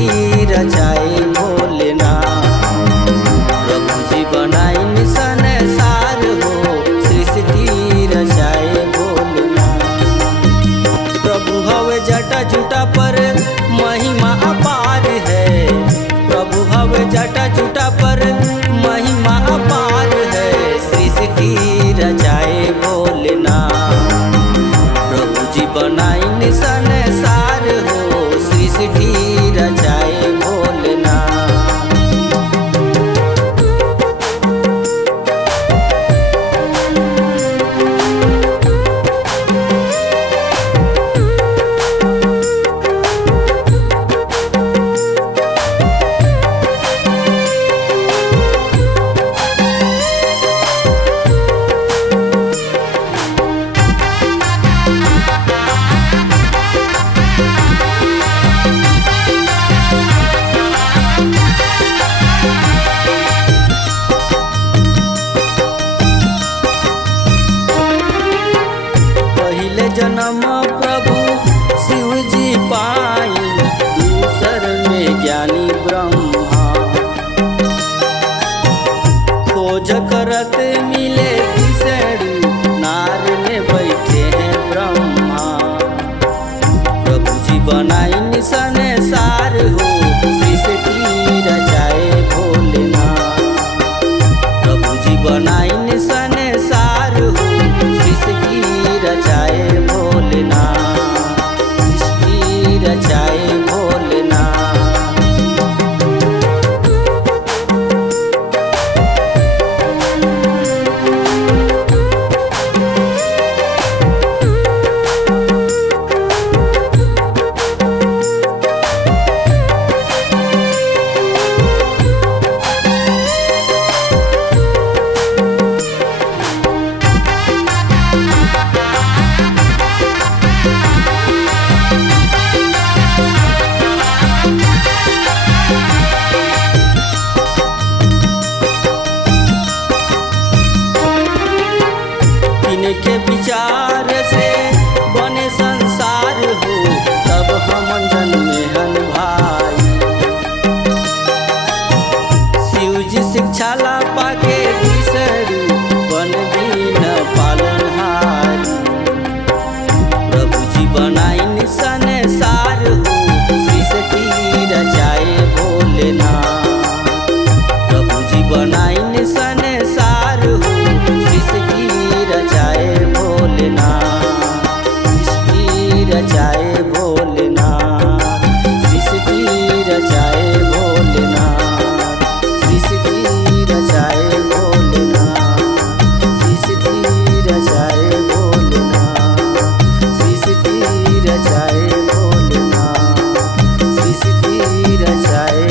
सृष्टि रचाए भोलेनाथ। प्रभु जी बनाइन संसार हो, सृष्टि रचाए भोलेनाथ। प्रभु हवे जटा जुटा पर महिमा अपार है, प्रभु हवे जटा जुटा पर महिमा अपार है, सृष्टि रचाए भोलेनाथ। प्रभु जी बनाइन संसार हो, सृष्टि रचाए भोलेनाथ। पहले जन्म प्रभु शिव जी पाई, दूसर में ज्ञानी ब्रह्मा। खोज करत मिले विष्णु, नार में बैठे हैं ब्रह्मा। प्रभु जी बनाइन संसार हो, सृष्टि रचाए भोलेनाथ। प्रभु जी बनाइन संसार हो, सृष्टि रचाए भोलेनाथ, सृष्टि रचाए भोलेनाथ। के विचार से बने संसार हो, तब हम जन्मे हन भाई। शिव जी शिक्षा ला पाके विष्णु बन दीन पालनहारी। प्रभु जी बनाइन संसार हो, सृष्टि रचाए भोलेनाथ। प्रभु जी बनाइन संसार हो, सृष्टि रचाए भोलेनाथ, सृष्टि रचाए भोलेनाथ, सृष्टि रचाए भोलेनाथ, सृष्टि रचाए भोलेनाथ, सृष्टि रचाए भोलेनाथ, सृष्टि रचाए भोलेनाथ, सृष्टि रचाए